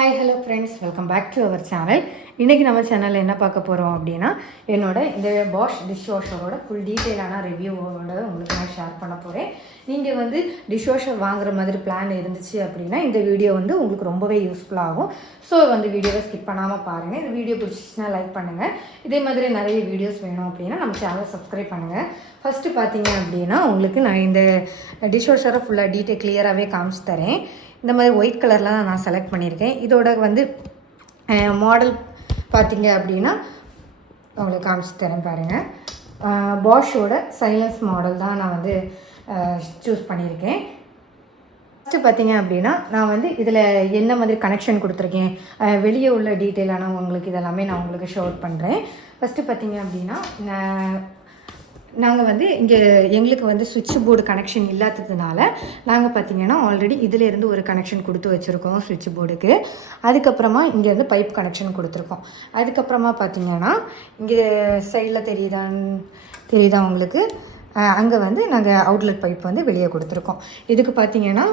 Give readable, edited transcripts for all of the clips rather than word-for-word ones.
Hi hello friends, welcome back to our channel. இன்றைக்கி நம்ம சேனலில் என்ன பார்க்க போகிறோம் அப்படின்னா, இந்த பாஷ் டிஷ்வாஷரோட ஃபுல் டீட்டெயிலான ரிவ்யூவோட உங்களுக்கு நான் ஷேர் பண்ண போகிறேன். நீங்கள் டிஷ்வாஷர் வாங்குற மாதிரி பிளான் இருந்துச்சு அப்படின்னா இந்த வீடியோ உங்களுக்கு ரொம்பவே யூஸ்ஃபுல்லாகும். ஸோ வீடியோவை ஸ்கிப் பண்ணாமல் பாருங்கள். இந்த வீடியோ பிடிச்சிச்சுன்னா லைக் பண்ணுங்கள். இதே மாதிரி நிறைய வீடியோஸ் வேணும் அப்படின்னா நம்ம சேனலை சப்ஸ்கிரைப் பண்ணுங்கள். ஃபஸ்ட்டு பார்த்தீங்க அப்படின்னா உங்களுக்கு நான் இந்த டிஷ்வாஷரை ஃபுல்லாக கிளியராகவே காமிச்சு தரேன். இந்த மாதிரி ஒயிட் கலரில் தான் நான் செலக்ட் பண்ணியிருக்கேன். இதோட மாடல் பார்த்தீங்க அப்படின்னா உங்களுக்கு காமிச்சு தரேன் பாருங்கள். பாஷோட சைலன்ஸ் மாடல் தான் நான் சூஸ் பண்ணியிருக்கேன். ஃபஸ்ட்டு பார்த்தீங்க அப்படின்னா நான் இதில் என்ன மாதிரி கனெக்ஷன் கொடுத்துருக்கேன், வெளியே உள்ள டீட்டெயிலான உங்களுக்கு இதெல்லாமே நான் உங்களுக்கு ஷோ அவுட் பண்ணுறேன். ஃபஸ்ட்டு பார்த்தீங்க அப்படின்னா நாங்கள் இங்கே எங்களுக்கு சுவிட்ச் போர்டு கனெக்ஷன் இல்லாததுனால நாங்கள் பார்த்திங்கன்னா ஆல்ரெடி இதிலேருந்து ஒரு கனெக்ஷன் கொடுத்து வச்சுருக்கோம் சுவிட்ச் போர்டுக்கு. அதுக்கப்புறமா இங்கேருந்து பைப் கனெக்ஷன் கொடுத்துருக்கோம். அதுக்கப்புறமா பார்த்திங்கன்னா இங்கே சைடில் தெரியுதா உங்களுக்கு, அங்கே நாங்கள் அவுட்லெட் பைப் வெளியே கொடுத்துருக்கோம். இதுக்கு பார்த்திங்கன்னா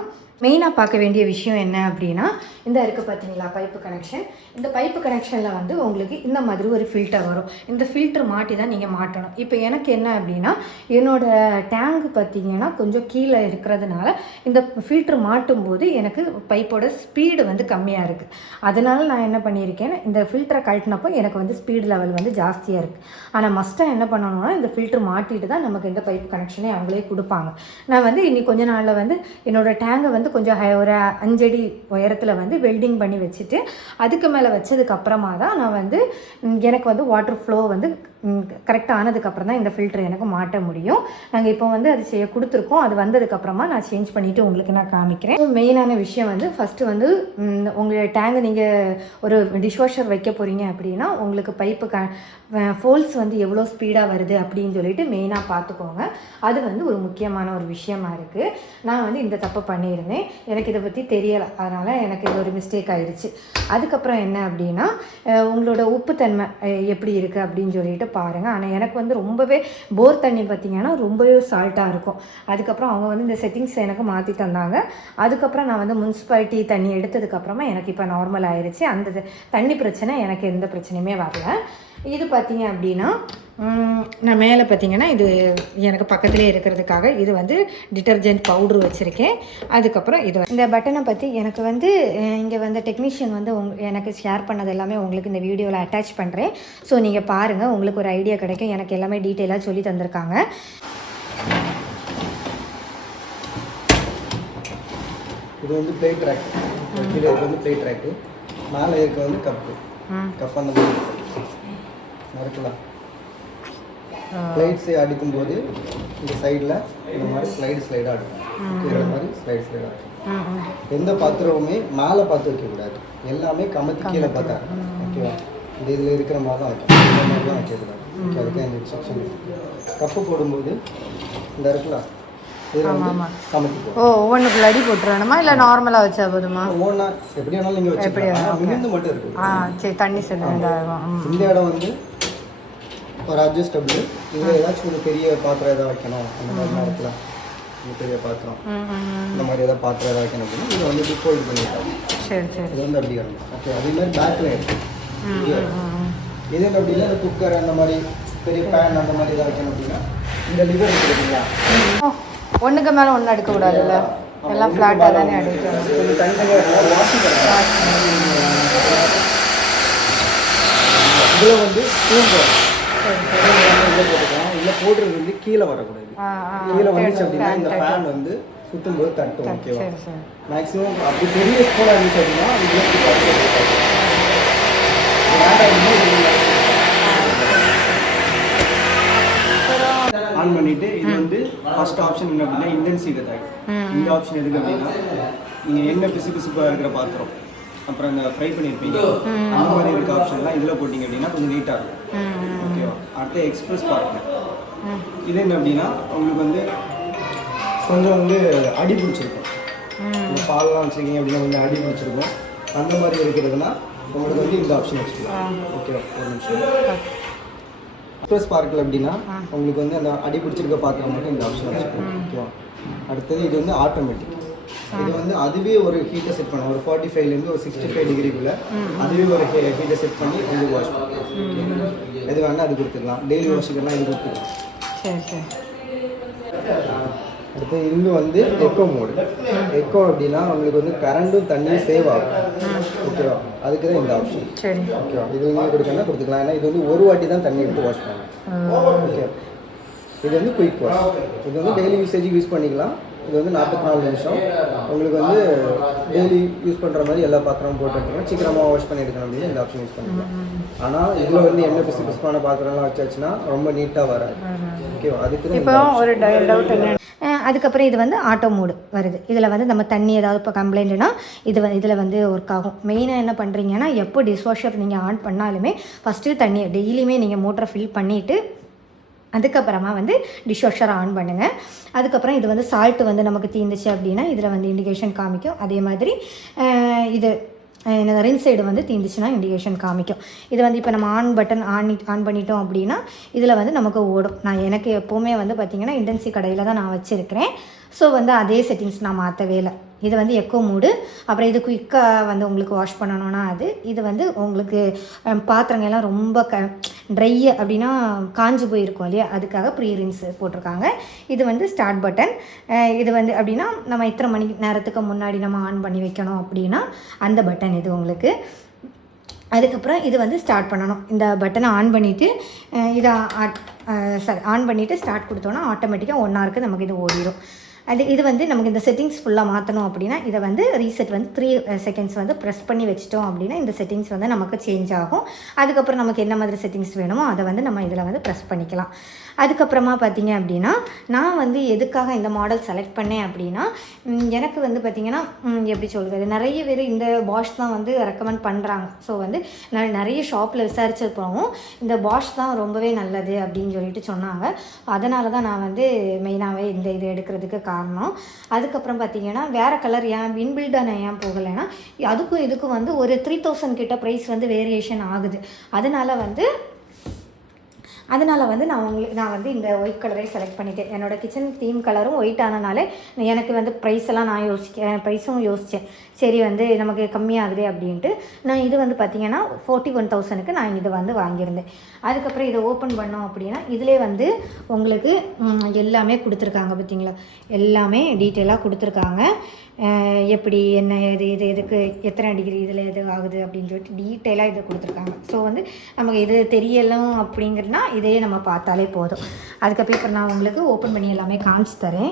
மெயினாக பார்க்க வேண்டிய விஷயம் என்ன அப்படின்னா, இந்த இருக்குது பார்த்தீங்களா பைப்பு கனெக்ஷன். இந்த பைப்பு கனெக்ஷனில் உங்களுக்கு இந்த மாதிரி ஒரு ஃபில்டர் வரும். இந்த ஃபில்டர் மாட்டி தான் நீங்கள் மாட்டணும். இப்போ எனக்கு என்ன அப்படின்னா, என்னோடய டேங்கு பார்த்திங்கன்னா கொஞ்சம் கீழே இருக்கிறதுனால இந்த ஃபில்டர் மாட்டும்போது எனக்கு பைப்போட ஸ்பீடு கம்மியாக இருக்குது. அதனால் நான் என்ன பண்ணியிருக்கேன், இந்த ஃபில்டரை கழட்டினப்போ எனக்கு ஸ்பீடு லெவல் ஜாஸ்தியாக இருக்குது. ஆனால் மஸ்ட்டாக என்ன பண்ணணும்னா இந்த ஃபில்டர் மாட்டிட்டு தான் நமக்கு இந்த பைப் கனெக்ஷனே அவங்களே கொடுப்பாங்க. நான் இன்னி கொஞ்ச நாளில் என்னோடய டேங்கை கொஞ்சம் ஒரு 5 அடி உயரத்தில் வெல்டிங் பண்ணி வச்சுட்டு அதுக்கு மேலே வச்சதுக்கப்புறமா தான் நான் எனக்கு வாட்டர் ஃப்ளோ கரெக்டாக ஆனதுக்கப்புறம் தான் இந்த ஃபில்டர் எனக்கு மாட்ட முடியும். நாங்கள் இப்போ அது செய்ய கொடுத்துருக்கோம். அது வந்ததுக்கப்புறமா நான் சேஞ்ச் பண்ணிவிட்டு உங்களுக்கு நான் காமிக்கிறேன். மெயினான விஷயம் ஃபஸ்ட்டு உங்கள் டேங்கை நீங்கள் ஒரு டிஷ்வாஷர் வைக்க போகிறீங்க அப்படின்னா உங்களுக்கு பைப்பு ஃபோல்ஸ் எவ்வளோ ஸ்பீடாக வருது அப்படின்னு சொல்லிட்டு மெயினாக பார்த்துக்கோங்க. அது ஒரு முக்கியமான ஒரு விஷயமா இருக்குது. நான் இந்த தப்பு பண்ணியிருந்தேன், எனக்கு இதை பற்றி தெரியலை, அதனால் எனக்கு இது ஒரு மிஸ்டேக் ஆயிடுச்சு. அதுக்கப்புறம் என்ன அப்படின்னா, உங்களோட உப்புத்தன்மை எப்படி இருக்குது அப்படின்னு சொல்லிட்டு பாருங்கள். ஆனால் எனக்கு ரொம்பவே போர் தண்ணி பார்த்திங்கன்னா ரொம்பவே சால்ட்டாக இருக்கும். அதுக்கப்புறம் அவங்க இந்த செட்டிங்ஸ் எனக்கு மாற்றி தந்தாங்க. அதுக்கப்புறம் நான் முனிசிபாலிட்டி தண்ணி எடுத்ததுக்கப்புறமா எனக்கு இப்போ நார்மல் ஆயிடுச்சு. அந்த தண்ணி பிரச்சனை எனக்கு எந்த பிரச்சனையுமே வரல. இது பார்த்திங்க அப்படின்னா நான் மேலே பார்த்திங்கன்னா இது எனக்கு பக்கத்துலேயே இருக்கிறதுக்காக இது டிட்டர்ஜென்ட் பவுட்ரு வச்சுருக்கேன். அதுக்கப்புறம் இந்த பட்டனை பற்றி எனக்கு இங்கே டெக்னீஷியன் எனக்கு ஷேர் பண்ணது எல்லாமே உங்களுக்கு இந்த வீடியோவில் அட்டாச் பண்ணுறேன். ஸோ நீங்கள் பாருங்கள், உங்களுக்கு ஒரு ஐடியா கிடைக்கும். எனக்கு எல்லாமே டீட்டெயிலாக சொல்லி தந்திருக்காங்க. இது பிளேட் ரேக், கீழே பிளேட் ரேக்கு, மேலே இருக்க கப்பு அந்த மாதிரி மறக்கலாம். ஸ்லைட்ஸை அடிக்கும்போது இந்த சைடில் இந்த மாதிரி ஸ்லைடாக அடிக்கும். இந்த மாதிரி ஸ்லைடாக அடிக்கும். எந்த பாத்திரமுமே மேலே பார்த்து வைக்கக்கூடாது, எல்லாமே கமத்தி கீழே பார்த்தா. ஓகேவா? இந்த இதில் இருக்கிற மாதிரி தான் வைக்கணும், இந்த மாதிரி தான் வைக்கக்கூடாது. ஓகே, அதுக்கு இந்த இன்ஸ்ட்ரக்ஷன் இருக்குது. கப்பு போடும்போது இந்த இருக்கலாம் ஒவ்வொன்றுக்கு அடி போட்டுருவேணுமா இல்லை நார்மலாக வச்சா போதுமா? ஒவ்வொன்றா எப்படி வேணாலும் நீங்கள் வச்சுக்கலாம். மிகுந்து மட்டும் இருக்குது. சரி, தண்ணி சேர்ந்து இந்த இடம் ஒரு அட்ஜஸ்டபிள். இதில் ஏதாச்சும் ஒரு பெரிய பாத்திரம் எதாவது வைக்கணும், அந்த மாதிரி இருக்கலாம். இந்த பெரிய பாத்திரம் இந்த மாதிரி ஏதாவது பாத்திரம் எதாவது வைக்கணும் அப்படின்னா இதை டிஃபோல்ட் பண்ணிட்டாங்க. சரி சரி, இது அப்படி வரணும். ஓகே, அதே மாதிரி பேக்கில் இருக்குது. இது அப்படின்னா இந்த குக்கர் அந்த மாதிரி பெரிய பேன் அந்த மாதிரி எதாவது வைக்கணும் அப்படின்னா இந்த லிவர் இருக்குதுங்களா, ஒன்றுக்கு மேலே ஒன்று எடுக்கக்கூடாதுல்ல, எல்லாம் ஃப்ளாட்டாக தானே எடுக்கணும். இதில் ஸ்பூன் போட்டுக்கலாம். இல்லை போடுறது கீழே வரக்கூடாது. கீழே வந்துச்சு அப்படின்னா இந்த ஃபேன் சுற்றும்போது தட்டும். ஓகேவா? மேக்ஸிமம் அப்படி பெரிய ஸ்பூனாக இருந்துச்சு அப்படின்னா ஆன் பண்ணிவிட்டு இது ஃபர்ஸ்ட் ஆப்ஷன் என்ன அப்படின்னா இன்டென்சிவ் அட்டாக். இந்த ஆப்ஷன் எதுக்கு அப்படின்னா நீங்கள் என்ன பிசுப்பாக இருக்கிற பாத்திரம் அப்புறம் இந்த ஃப்ரை பண்ணியிருப்பீங்க அந்த மாதிரி இருக்க ஆப்ஷன்லாம் இதில் போட்டிங்க அப்படின்னா கொஞ்சம் நீட்டாக இருக்கும். ஓகேவா? அடுத்து எக்ஸ்பிரஸ் பார்க்க இது என்ன அப்படின்னா உங்களுக்கு கொஞ்சம் அடி பிடிச்சிருக்கும். பால்லாம் வச்சுருக்கீங்க அப்படின்னா கொஞ்சம் அடி பிடிச்சிருக்கும். அந்த மாதிரி இருக்கிறதுனா உங்களுக்கு இந்த ஆப்ஷன் வச்சுக்கலாம். ஓகேவா? ஒரு நிமிஷம். எக்ஸ்பிரஸ் பார்க்கில் அப்படின்னா உங்களுக்கு அந்த அடி பிடிச்சிருக்க பாத்திரம் மட்டும் இந்த ஆப்ஷன் வச்சுக்கலாம். ஓகேவா? அடுத்தது இது ஆட்டோமேட்டிக். இது வந்து அதுவே ஒரு ஹீட்டை செட் பண்ணணும். ஒரு 45லேருந்து ஒரு 65 டிகிரிக்குள்ளே அதுவே ஒரு ஹீட்டை செட் பண்ணி இது வாஷ் பண்ணலாம். எது வேணால் அது கொடுத்துக்கலாம். டெய்லி வாஷுக்கெல்லாம் இது கொடுத்துக்கலாம். சரி சரி. அடுத்து இன்னும் வந்து எக்கோ மோடு. எக்கோ அப்படின்னா உங்களுக்கு வந்து கரண்ட்டும் தண்ணியும் சேவ் ஆகும். ஓகேவா? அதுக்கு தான் இந்த ஆப்ஷன். சரி. ஓகேவா? இது நீங்கள் கொடுக்கலாம் கொடுத்துக்கலாம். ஏன்னா இது வந்து ஒரு வாட்டி தான் தண்ணி எடுத்து வாஷ் பண்ணணும். ஓகே. இது வந்து குயிக் வாஷ். இது வந்து டெய்லி யூசேஜுக்கு யூஸ் பண்ணிக்கலாம். இது வந்து 44 நிமிஷம். உங்களுக்கு வந்து டெய்லி யூஸ் பண்ணுற மாதிரி எல்லா பாத்திரமும் போட்டு எடுத்துக்கலாம். சீக்கிரமாக வாஷ் பண்ணி எடுக்கணும் அப்படின்னு இந்த ஆப்ஷன் யூஸ் பண்ணிக்கலாம். ஆனால் இதில் வந்து என்ன பிசுப்பான பாத்திரம்லாம் வச்சாச்சுன்னா ரொம்ப நீட்டாக வராது. ஓகேவா? அதுக்கு தான் இப்போ ஒரு டவுட் என்ன, அதுக்கப்புறம் இது வந்து ஆட்டோ மோடு வருது. இதில் வந்து நம்ம தண்ணி ஏதாவது இப்போ கம்ப்ளைண்ட்னா இதில் வந்து ஒர்க் ஆகும். மெயினாக என்ன பண்ணுறீங்கன்னா, எப்போ டிஷ்வாஷர் நீங்கள் ஆன் பண்ணாலுமே ஃபஸ்ட்டு தண்ணியை டெய்லியுமே நீங்கள் மோட்டரை ஃபில் பண்ணிவிட்டு அதுக்கப்புறமா வந்து டிஷ்வாஷர் ஆன் பண்ணுங்கள். அதுக்கப்புறம் இது வந்து சால்ட்டு வந்து நமக்கு தீர்ந்துச்சு அப்படின்னா இதில் வந்து இண்டிகேஷன் காமிக்கும். அதே மாதிரி இது ரின் சைடு வந்து தீர்ந்துச்சுன்னா இண்டிகேஷன் காமிக்கும். இது வந்து இப்போ நம்ம பட்டன் ஆன் பண்ணிட்டோம் அப்படின்னா இதில் வந்து நமக்கு ஓடும். எனக்கு எப்போவுமே வந்து பார்த்திங்கன்னா இண்டன்சி கடையில் தான் நான் வச்சுருக்கிறேன். ஸோ வந்து அதே செட்டிங்ஸ் நான் மாற்றவே இல்லை. இது வந்து எக்கோ மூடு. அப்புறம் இது குயிக்காக வந்து உங்களுக்கு வாஷ் பண்ணணும்னா இது வந்து உங்களுக்கு பாத்திரங்கள்லாம் ரொம்ப ட்ரை அப்படின்னா காஞ்சு போயிருக்கும் இல்லையா, அதுக்காக ப்ரீ ரின்ஸ் போட்டிருக்காங்க. இது வந்து ஸ்டார்ட் பட்டன். இது வந்து அப்படின்னா நம்ம இத்தனை மணி நேரத்துக்கு முன்னாடி நம்ம ஆன் பண்ணி வைக்கணும் அப்படின்னா அந்த பட்டன் இது உங்களுக்கு. அதுக்கப்புறம் இது வந்து ஸ்டார்ட் பண்ணணும். இந்த பட்டனை ஆன் பண்ணிவிட்டு இதை ஆன் பண்ணிவிட்டு ஸ்டார்ட் கொடுத்தோன்னா ஆட்டோமேட்டிக்காக 1 ஹவருக்கு நமக்கு இது ஓடிடும். இது வந்து நமக்கு இந்த செட்டிங்ஸ் ஃபுல்லாக மாற்றணும் அப்படின்னா இதை வந்து ரீசெட் வந்து 3 செகண்ட்ஸ் வந்து ப்ரெஸ் பண்ணி வச்சிட்டோம் அப்படின்னா இந்த செட்டிங்ஸ் வந்து நமக்கு சேஞ்ச் ஆகும். அதுக்கப்புறம் நமக்கு என்ன மாதிரி செட்டிங்ஸ் வேணுமோ அதை வந்து நம்ம இதில் வந்து ப்ரெஸ் பண்ணிக்கலாம். அதுக்கப்புறமா பார்த்திங்க அப்படின்னா நான் வந்து எதுக்காக இந்த மாடல் செலக்ட் பண்ணேன் அப்படின்னா, எனக்கு வந்து பார்த்திங்கன்னா எப்படி சொல்கிறது, நிறைய பேர் இந்த பாஷ் தான் வந்து ரெக்கமெண்ட் பண்ணுறாங்க. ஸோ வந்து நான் நிறைய ஷாப்பில் விசாரிச்சப்பவும் இந்த பாஷ் தான் ரொம்பவே நல்லது அப்படின்னு சொல்லிட்டு சொன்னாங்க. அதனால தான் நான் வந்து மெயினாகவே இந்த இது எடுக்கிறதுக்கு காரணம். அதுக்கப்புறம் பார்த்திங்கன்னா வேறு கலர் ஏன் இன்பில்டாக நான் ஏன் போகலைன்னா அதுக்கும் இதுக்கும் வந்து ஒரு 3000 கிட்ட ப்ரைஸ் வந்து வேரியேஷன் ஆகுது. அதனால் வந்து நான் வந்து இந்த ஒயிட் கலரை செலக்ட் பண்ணிட்டேன். என்னோடய கிச்சன் தீம் கலரும் ஒயிட் ஆனனாலே எனக்கு வந்து ப்ரைஸெல்லாம் நான் ப்ரைஸும் யோசித்தேன். சரி வந்து நமக்கு கம்மியாகுது அப்படின்ட்டு நான் இது வந்து பார்த்திங்கன்னா 41,000க்கு நான் இது வந்து வாங்கியிருந்தேன். அதுக்கப்புறம் இதை ஓப்பன் பண்ணோம் அப்படின்னா இதிலே வந்து உங்களுக்கு எல்லாமே கொடுத்துருக்காங்க. பார்த்திங்களா, எல்லாமே டீட்டெயிலாக கொடுத்துருக்காங்க. எப்படி என்ன இது எதுக்கு எத்தனை டிகிரி இதில் எது ஆகுது அப்படின்னு சொல்லிட்டு டீட்டெயிலாக இதை கொடுத்துருக்காங்க. ஸோ வந்து நமக்கு இது தெரியலாம் அப்படிங்கிறதுனா இதே நம்ம பார்த்தாலே போதும். அதுக்கப்புறம் இப்போ நான் உங்களுக்கு ஓப்பன் பண்ணி எல்லாமே காமிச்சு தரேன்.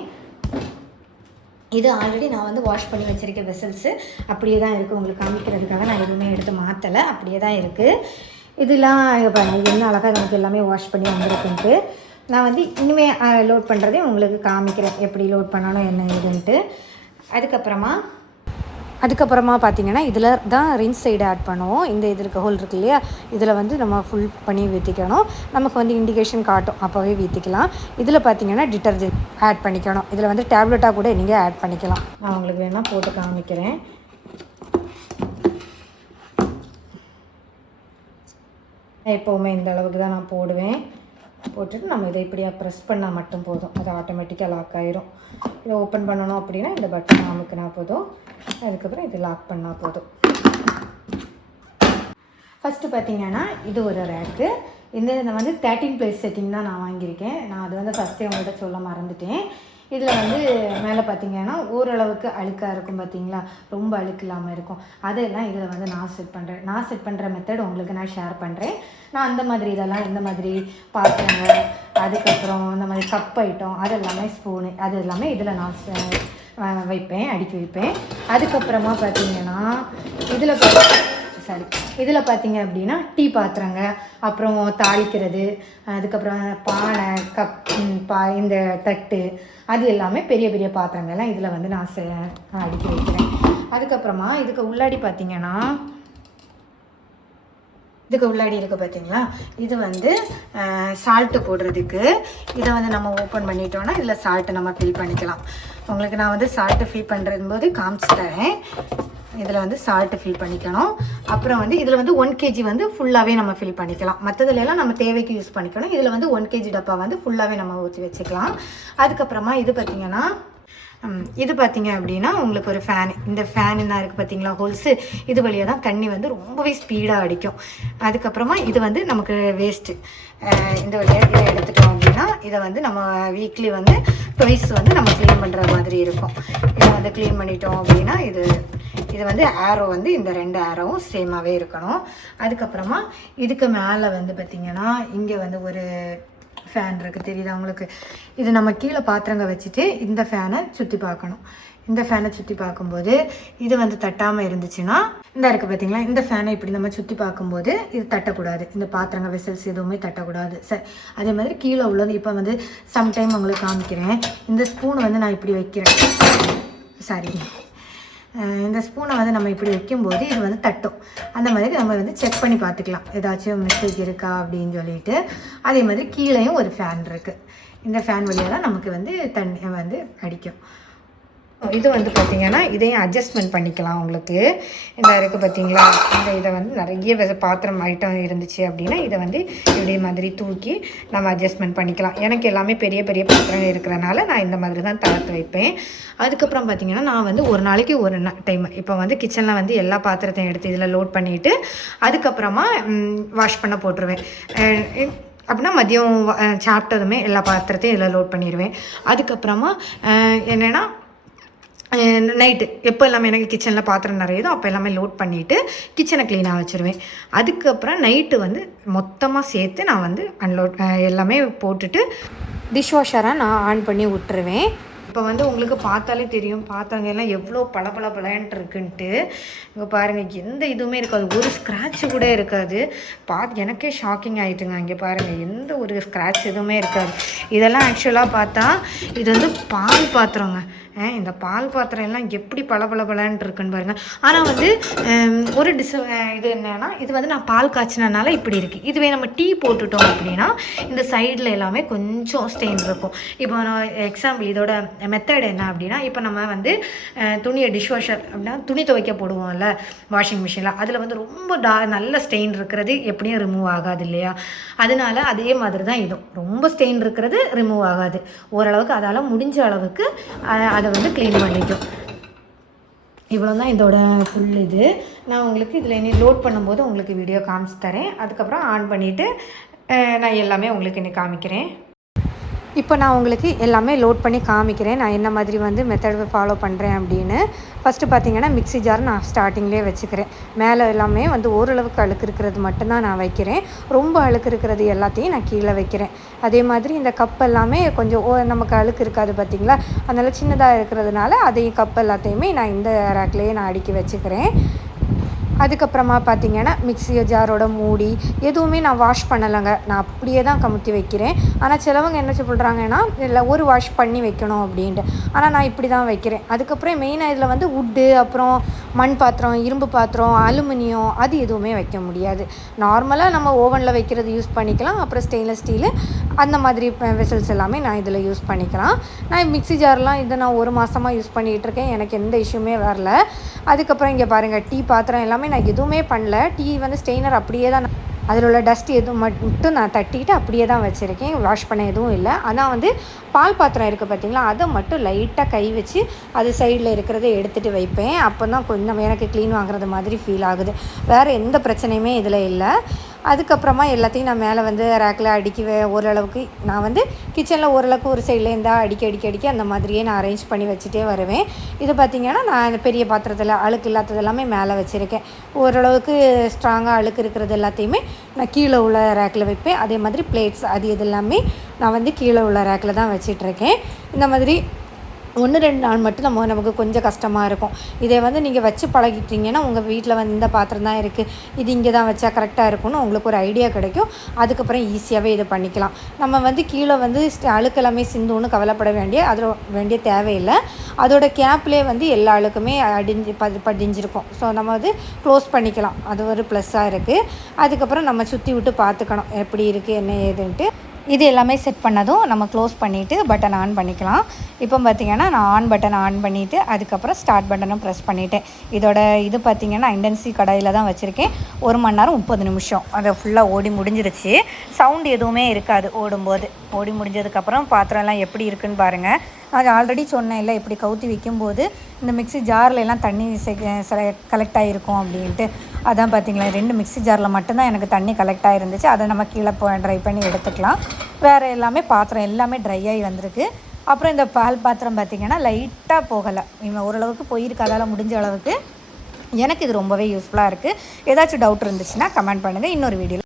இது ஆல்ரெடி நான் வந்து வாஷ் பண்ணி வச்சுருக்க வெசல்ஸு அப்படியே தான் இருக்குது. உங்களுக்கு காமிக்கிறதுக்காக நான் எதுவுமே எடுத்து மாற்றலை, அப்படியே தான் இருக்குது. இதெல்லாம் பாருங்கள், என்ன அழகாக நமக்கு எல்லாமே வாஷ் பண்ணி வந்துருக்குன்ட்டு. நான் வந்து இனிமேல் லோட் பண்ணுறதே உங்களுக்கு காமிக்கிறேன், எப்படி லோட் பண்ணணும் என்ன இதுன்ட்டு. அதுக்கப்புறமா பார்த்திங்கன்னா இதில் தான் ரின்ஸ் சைடு ஆட் பண்ணுவோம். இந்த இது இருக்க ஹோல் இருக்கு இல்லையா, இதில் வந்து நம்ம ஃபுல் பண்ணி ஊற்றிக்கணும். நமக்கு வந்து இண்டிகேஷன் காட்டும், அப்போவே ஊற்றிக்கலாம். இதில் பார்த்திங்கன்னா டிட்டர்ஜென்ட் ஆட் பண்ணிக்கணும். இதில் வந்து டேப்லெட்டாக கூட நீங்கள் ஆட் பண்ணிக்கலாம். நான் உங்களுக்கு வேணால் போட்டு காமிக்கிறேன். எப்போவுமே இந்த அளவுக்கு தான் நான் போடுவேன். போட்டுட்டு நம்ம இதை இப்படியா ப்ரெஸ் பண்ணால் மட்டும் போதும், அது ஆட்டோமேட்டிக்காக லாக் ஆகிரும். இதை ஓப்பன் பண்ணணும் அப்படின்னா இந்த பட்டன் அமுக்குனா போதும். அதுக்கப்புறம் இது லாக் பண்ணால் போதும். ஃபஸ்ட்டு பார்த்திங்கன்னா இது ஒரு ரேக்கு. இந்த வந்து 13 ப்ளேஸ் செட்டிங் தான் நான் வாங்கியிருக்கேன். நான் அது வந்து ஃபஸ்ட்டே உங்கள்கிட்ட சொல்ல மறந்துட்டேன். இதில் வந்து மேலே பார்த்திங்கன்னா ஓரளவுக்கு அழுக்காக இருக்கும், பார்த்திங்களா, ரொம்ப அழுக்கு இல்லாமல் இருக்கும். அதெல்லாம் இதில் வந்து நான் செட் பண்ணுற மெத்தட் உங்களுக்கு நான் ஷேர் பண்ணுறேன். நான் அந்த மாதிரி இதெல்லாம் இந்த மாதிரி பாத்திரங்கள், அதுக்கப்புறம் இந்த மாதிரி கப் ஐட்டம், அது எல்லாமே ஸ்பூனு, அது எல்லாமே இதில் நான் அடுக்கி வைப்பேன். அதுக்கப்புறமா பார்த்திங்கன்னா இதில் பார்த்திங்க அப்படின்னா டீ பாத்திரங்க, அப்புறம் தாளிக்கிறது, அதுக்கப்புறம் பானை, இந்த தட்டு, அது எல்லாமே பெரிய பெரிய பாத்திரங்கள்லாம் இதில் வந்து நான் அடுக்கி வைக்கிறேன். அதுக்கப்புறமா இதுக்கு உள்ளாடி பார்த்திங்கன்னா இருக்குது பார்த்திங்களா, இது வந்து சால்ட்டு போடுறதுக்கு. இதை வந்து நம்ம ஓப்பன் பண்ணிட்டோன்னா இதில் சால்ட்டு நம்ம ஃபில் பண்ணிக்கலாம். உங்களுக்கு நான் வந்து சால்ட்டு ஃபில் பண்ணுறது போது காமிச்சு தரேன். இதில் வந்து சால்ட்டு ஃபில் பண்ணிக்கணும். அப்புறம் வந்து இதில் வந்து 1 kg வந்து ஃபுல்லாகவே நம்ம ஃபில் பண்ணிக்கலாம். மற்றதுலாம் நம்ம தேவைக்கு யூஸ் பண்ணிக்கணும். இதில் வந்து 1 kg டப்பா வந்து ஃபுல்லாகவே நம்ம ஊற்றி வச்சுக்கலாம். அதுக்கப்புறமா இது பார்த்திங்கன்னா இது பார்த்தீங்க அப்படின்னா உங்களுக்கு ஒரு ஃபேன், இந்த ஃபேன் என்ன இருக்குது பார்த்தீங்களா ஹோல்ஸு, இது வழியாக தான் தண்ணி வந்து ரொம்பவே ஸ்பீடாக அடிக்கும். அதுக்கப்புறமா இது வந்து நமக்கு வேஸ்ட்டு, இந்த வழியாக இதை எடுத்துட்டோம் அப்படின்னா இதை வந்து நம்ம வீக்லி வந்து ட்வைஸ் வந்து நம்ம க்ளீன் பண்ணுற மாதிரி இருக்கும். இதை வந்து க்ளீன் பண்ணிட்டோம் அப்படின்னா இது வந்து ஆரோ வந்து இந்த 2 ஆரோவும் சேமாகவே இருக்கணும். அதுக்கப்புறமா இதுக்கு மேலே வந்து பார்த்திங்கன்னா இங்கே வந்து ஒரு ஃபேன் இருக்குது, தெரியுதா உங்களுக்கு? இது நம்ம கீழே பாத்திரங்க வச்சுட்டு இந்த ஃபேனை சுற்றி பார்க்கணும். இந்த ஃபேனை சுற்றி பார்க்கும்போது இது வந்து தட்டாமல் இருந்துச்சுன்னா, இந்த இருக்குது பார்த்தீங்களா, இந்த ஃபேனை இப்படி நம்ம சுற்றி பார்க்கும்போது இது தட்டக்கூடாது, இந்த பாத்திரங்க வெசல்ஸ் எதுவுமே தட்டக்கூடாது. சரி, அதே மாதிரி கீழே உள்ளது இப்போ வந்து சம்டைம் உங்களுக்கு காமிக்கிறேன். இந்த ஸ்பூன் வந்து நான் இப்படி வைக்கிறேன், சாரி, இந்த ஸ்பூனை வந்து நம்ம இப்படி வைக்கும்போது இது வந்து தட்டும். அந்த மாதிரி நம்ம வந்து செக் பண்ணி பார்த்துக்கலாம் ஏதாச்சும் மிஸ்டேக் இருக்கா அப்படின்னு சொல்லிட்டு. அதே மாதிரி கீழேயும் ஒரு ஃபேன் இருக்குது, இந்த ஃபேன் வழியாக தான் நமக்கு வந்து தண்ணி வந்து அடிக்கும். இது வந்து பார்த்திங்கன்னா இதையும் அட்ஜஸ்ட்மெண்ட் பண்ணிக்கலாம். உங்களுக்கு இந்த இருக்குது பார்த்தீங்களா, இதை வந்து நிறைய பாத்திரம் ஐட்டம் இருந்துச்சு அப்படின்னா இதை வந்து இப்படி மாதிரி தூக்கி நம்ம அட்ஜஸ்ட்மெண்ட் பண்ணிக்கலாம். எனக்கு எல்லாமே பெரிய பெரிய பாத்திரம் இருக்கிறனால நான் இந்த மாதிரி தான் தளர்த்து வைப்பேன். அதுக்கப்புறம் பார்த்திங்கன்னா நான் வந்து ஒரு நாளைக்கு ஒரு டைம் இப்போ வந்து கிச்சனில் வந்து எல்லா பாத்திரத்தையும் எடுத்து இதில் லோட் பண்ணிவிட்டு அதுக்கப்புறமா வாஷ் பண்ண போட்டுருவேன். அப்படின்னா மதியம் சாப்பிட்டதுமே எல்லா பாத்திரத்தையும் இதில் லோட் பண்ணிடுவேன். அதுக்கப்புறமா என்னென்னா நைட்டு எப்போ எல்லாமே எனக்கு கிச்சனில் பாத்திரம் நிறையதோ அப்போ எல்லாமே லோட் பண்ணிவிட்டு கிச்சனை க்ளீனாக வச்சுருவேன். அதுக்கப்புறம் நைட்டு வந்து மொத்தமாக சேர்த்து நான் வந்து அன்லோட் எல்லாமே போட்டுட்டு டிஷ்வாஷராக நான் ஆன் பண்ணி விட்டுருவேன். இப்போ வந்து உங்களுக்கு பார்த்தாலே தெரியும் பாத்திரங்க எல்லாம் எவ்வளோ பளபளபளன்ட்டு இருக்குன்ட்டு. இங்கே பாருங்கள், எந்த இதுவுமே இருக்காது, ஒரு ஸ்க்ராட்சு கூட இருக்காது. எனக்கே ஷாக்கிங் ஆகிட்டுங்க. இங்கே பாருங்கள், எந்த ஒரு ஸ்க்ராட்ச் எதுவுமே இருக்காது. இதெல்லாம் ஆக்சுவலாக பார்த்தா இது வந்து பால் பாத்திரங்க. இந்த பால் பாத்திரம் எல்லாம் எப்படி பளபளபளன்னு இருக்குன்னு பாருங்கள். ஆனால் வந்து ஒரு இது என்னன்னா, இது வந்து நான் பால் காய்ச்சினால இப்படி இருக்குது. இதுவே நம்ம டீ போட்டுட்டோம் அப்படின்னா இந்த சைடில் எல்லாமே கொஞ்சம் ஸ்டெயின் இருக்கும். இப்போ நான் எக்ஸாம்பிள் இதோட மெத்தட் என்ன அப்படின்னா, இப்போ நம்ம வந்து துணியை டிஷ்வாஷர் அப்படின்னா துணி துவைக்க போடுவோம்ல வாஷிங் மிஷினில், அதில் வந்து ரொம்ப நல்ல ஸ்டெயின் இருக்கிறது எப்படியும் ரிமூவ் ஆகாது இல்லையா? அதனால அதே மாதிரி தான் இதுவும், ரொம்ப ஸ்டெயின் இருக்கிறது ரிமூவ் ஆகாது. ஓரளவுக்கு அதால் முடிஞ்ச அளவுக்கு அதை வந்து க்ளீன் பண்ணிக்கும். இவ்வளோ தான் இதோட ஃபுல் இது. நான் உங்களுக்கு இதில் இனி லோட் பண்ணும்போது உங்களுக்கு வீடியோ காமிச்சு தரேன். அதுக்கப்புறம் ஆன் பண்ணிவிட்டு நான் எல்லாமே உங்களுக்கு இனி காமிக்கிறேன். இப்போ நான் உங்களுக்கு எல்லாமே லோட் பண்ணி காமிக்கிறேன், நான் என்ன மாதிரி வந்து மெத்தட் ஃபாலோ பண்ணுறேன் அப்படின்னு. ஃபஸ்ட்டு பார்த்தீங்கன்னா மிக்ஸி ஜார் நான் ஸ்டார்டிங்லேயே வச்சுக்கிறேன். மேலே எல்லாமே வந்து ஓரளவுக்கு அழுக்கு இருக்கிறது மட்டும்தான் நான் வைக்கிறேன், ரொம்ப அழுக்கு இருக்கிறது எல்லாத்தையும் நான் கீழே வைக்கிறேன். அதே மாதிரி இந்த கப் எல்லாமே கொஞ்சம் நமக்கு அழுக்கு இருக்காது பார்த்திங்களா, அதனால் சின்னதாக இருக்கிறதுனால அதையும் கப் எல்லாத்தையுமே நான் இந்த ரேக்லேயே நான் அடுக்கி வச்சுக்கிறேன். அதுக்கப்புறமா பார்த்திங்கன்னா மிக்ஸி ஜாரோட மூடி எதுவுமே நான் வாஷ் பண்ணலைங்க, நான் அப்படியே தான் கமுத்தி வைக்கிறேன். ஆனால் சிலவங்க என்ன சொல்கிறாங்கன்னா இல்லை ஒரு வாஷ் பண்ணி வைக்கணும் அப்படின்ட்டு, ஆனால் நான் இப்படி தான் வைக்கிறேன். அதுக்கப்புறம் மெயினாக இதில் வந்து வுட்டு, அப்புறம் மண் பாத்திரம், இரும்பு பாத்திரம், அலுமினியம் அது எதுவுமே வைக்க முடியாது. நார்மலாக நம்ம ஓவனில் வைக்கிறது யூஸ் பண்ணிக்கலாம். அப்புறம் ஸ்டெயின்லெஸ் ஸ்டீலு அந்த மாதிரி வெசல்ஸ் எல்லாமே நான் இதில் யூஸ் பண்ணிக்கலாம். நான் மிக்ஸி ஜார்லாம் இதை நான் 1 மாதமாக யூஸ் பண்ணிகிட்ருக்கேன், எனக்கு எந்த இஷ்யூமே வரல. அதுக்கப்புறம் இங்கே பாருங்கள், டீ பாத்திரம் எல்லாமே நான் எதுவுமே பண்ணல. டீ வந்து ஸ்டெயினர் அப்படியே தான், அதில் உள்ள டஸ்ட் எதுவும் மட்டும் நான் தட்டிட்டு அப்படியே தான் வச்சுருக்கேன், வாஷ் பண்ண எதுவும் இல்லை. ஆனால் வந்து பால் பாத்திரம் இருக்குது பார்த்திங்களா, அதை மட்டும் லைட்டாக கை வச்சு அது சைடில் இருக்கிறத எடுத்துகிட்டு வைப்பேன். அப்போ தான் கொஞ்சம் எனக்கு க்ளீன் வாங்குறது மாதிரி ஃபீல் ஆகுது. வேறு எந்த பிரச்சனையுமே இதில் இல்லை. அதுக்கப்புறமா எல்லாத்தையும் நான் மேலே வந்து ரேக்கில் அடுக்கி ஓரளவுக்கு நான் வந்து கிச்சனில் ஓரளவுக்கு ஒரு சைடில் இருந்தால் அடிக்கி அந்த மாதிரியே நான் அரேஞ்ச் பண்ணி வச்சுட்டே வருவேன். இது பார்த்திங்கன்னா நான் பெரிய பாத்திரத்தில் அழுக்கு இல்லாதது எல்லாமே மேலே வச்சுருக்கேன். ஓரளவுக்கு ஸ்ட்ராங்காக அழுக்கு இருக்கிறது எல்லாத்தையுமே நான் கீழே உள்ள ரேக்கில் வைப்பேன். அதே மாதிரி பிளேட்ஸ் அது இது எல்லாமே நான் வந்து கீழே உள்ள ரேக்கில் தான் வச்சிட்ருக்கேன். இந்த மாதிரி 1-2 நாள் மட்டும் நமக்கு கொஞ்சம் கஷ்டமாக இருக்கும். இதை வந்து நீங்கள் வச்சு பழகிட்டீங்கன்னா உங்கள் வீட்டில் வந்து இந்த பாத்திரம் தான் இருக்குது, இது இங்கே தான் வச்சா கரெக்டாக இருக்கும்னு உங்களுக்கு ஒரு ஐடியா கிடைக்கும். அதுக்கப்புறம் ஈஸியாகவே இதை பண்ணிக்கலாம். நம்ம வந்து கீழே வந்து அழுக்கு எல்லாமே சிந்துன்னு கவலைப்பட வேண்டிய தேவையில்லை. அதோட கேப்லேயே வந்து எல்லா அழுக்குமே படிஞ்சிருக்கும். ஸோ நம்ம வந்து க்ளோஸ் பண்ணிக்கலாம், அது ஒரு ப்ளஸ்ஸாக இருக்குது. அதுக்கப்புறம் நம்ம சுற்றி விட்டு பார்த்துக்கணும் எப்படி இருக்குது என்ன ஏதுன்ட்டு. இது எல்லாமே செட் பண்ணதும் நம்ம க்ளோஸ் பண்ணிவிட்டு பட்டன் ஆன் பண்ணிக்கலாம். இப்போ பார்த்திங்கன்னா நான் ஆன் பட்டன் ஆன் பண்ணிவிட்டு அதுக்கப்புறம் ஸ்டார்ட் பட்டனும் ப்ரெஸ் பண்ணிவிட்டேன். இதோட இது பார்த்திங்கன்னா இண்டன்சி கடாயில் தான் வச்சுருக்கேன். 1 மணி நேரம் 30 நிமிஷம் அதை ஃபுல்லாக ஓடி முடிஞ்சிருச்சு. சவுண்டு எதுவுமே இருக்காது ஓடும்போது. ஓடி முடிஞ்சதுக்கப்புறம் பாத்திரம்லாம் எப்படி இருக்குன்னு பாருங்கள். அது ஆல்ரெடி சொன்னேன் இல்லை, இப்படி கவுத்தி வைக்கும்போது இந்த மிக்ஸி ஜாரில் எல்லாம் தண்ணி கலெக்ட் ஆகிருக்கும் அப்படின்ட்டு. அதான் பார்த்தீங்களா, 2 மிக்ஸி ஜாரில் மட்டும்தான் எனக்கு தண்ணி கலெக்ட் ஆகிருந்துச்சு. அதை நம்ம கீழே ட்ரை பண்ணி எடுத்துக்கலாம். வேறு எல்லாமே பாத்திரம் எல்லாமே ட்ரை ஆகி வந்திருக்கு. அப்புறம் இந்த பால் பாத்திரம் பார்த்திங்கன்னா லைட்டாக போகலை, இவன் ஓரளவுக்கு போயிருக்கு. அதால் முடிஞ்ச அளவுக்கு எனக்கு இது ரொம்பவே யூஸ்ஃபுல்லாக இருக்குது. ஏதாச்சும் டவுட் இருந்துச்சுன்னா கமெண்ட் பண்ணுங்கள். இன்னொரு வீடியோவில்